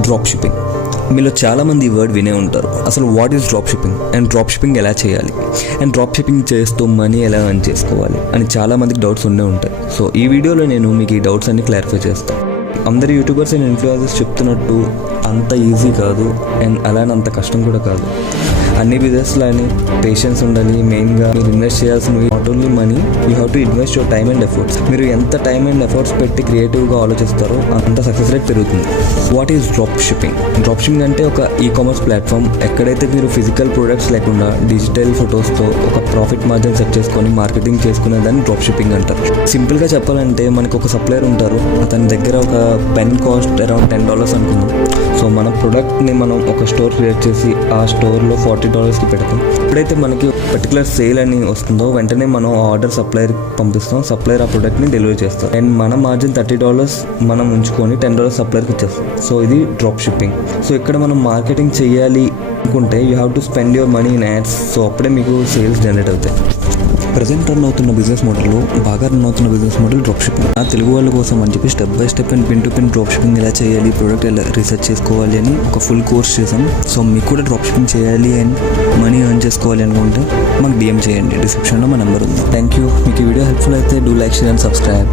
Drop shipping. మీలో చాలామంది ఈ వర్డ్ వినే ఉంటారు. అసలు what is drop shipping and drop shipping ఎలా చేయాలి అండ్ డ్రాప్ షిప్పింగ్ చేస్తూ మనీ ఎలా ఎర్న్ చేసుకోవాలి అని చాలామందికి డౌట్స్ ఉండే ఉంటాయి. సో ఈ వీడియోలో నేను మీకు ఈ డౌట్స్ అన్ని క్లారిఫై చేస్తాను. అందరు యూట్యూబర్స్ అండ్ ఇన్ఫ్లుయెన్సర్స్ చెప్తున్నట్టు అంత ఈజీ కాదు అండ్ అలానే అంత కష్టం కూడా కాదు. అన్ని బిజినెస్లో అని పేషెన్స్ ఉండాలి. మెయిన్గా మీరు ఇన్వెస్ట్ చేయాల్సినవి not only money, you have to invest your time and efforts. మీరు ఎంత టైమ్ అండ్ ఎఫర్ట్స్ పెట్టి క్రియేటివ్గా ఆలోచిస్తారో అంత సక్సెస్ రేట్ పెరుగుతుంది. What is drop shipping? Drop shipping అంటే ఒక ఈ-కామర్స్ ప్లాట్ఫామ్ ఎక్కడైతే మీరు ఫిజికల్ ప్రొడక్ట్స్ లేకుండా డిజిటల్ ఫొటోస్తో ఒక ప్రాఫిట్ మార్జిన్ సెట్ చేసుకొని మార్కెటింగ్ చేసుకునేదాన్ని డ్రాప్ షిప్పింగ్ అంటారు. సింపుల్గా చెప్పాలంటే మనకు ఒక సప్లయర్ ఉంటారు, అతని దగ్గర ఒక పెన్ కాస్ట్ అరౌండ్ $10 అనుకుందాం. సో మన ప్రొడక్ట్ని మనం ఒక స్టోర్ క్రియేట్ చేసి ఆ స్టోర్లో $40కి పెడతాం. ఎప్పుడైతే మనకి పర్టికులర్ సేల్ అని వస్తుందో వెంటనే మనం ఆర్డర్ సప్లయర్ పంపిస్తాం. సప్లయర్ ఆ ప్రొడక్ట్ని డెలివరీ చేస్తాం అండ్ మన మార్జిన్ $30 మనం ఉంచుకొని $10 సప్లయర్కి ఇచ్చేస్తాం. సో ఇది డ్రాప్ షిప్పింగ్. సో ఇక్కడ మనం మార్కెటింగ్ చేయాలి అనుకుంటే you have to spend your money in ads. So అప్పుడే మీకు సేల్స్ జనరేట్ అవుతాయి. ప్రజెంట్ రన్ అవుతున్న బిజినెస్ మోడల్లో బాగా రన్ అవుతున్న బిజినెస్ మోడల్ డ్రాప్ షిప్పింగ్. నా తెలుగు వాళ్ళ కోసం అని చెప్పి step by step and pin to pin drop shipping ఎలా చేయాలి, ప్రోడక్ట్ ఎలా రీసెర్చ్ చేసుకోవాలి అని ఒక ఫుల్ కోర్స్ చేసాం. సో మీకు కూడా డ్రాప్ షిప్పింగ్ చేయాలి అండ్ మనీ ఎర్న్ చేసుకోవాలి అనుకుంటే మాకు DM చేయండి. డిస్క్రిప్షన్లో మా నెంబర్ ఉంది. Thank you. మీకు ఈ వీడియో హెల్ప్ఫుల్ అయితే do like, share and subscribe.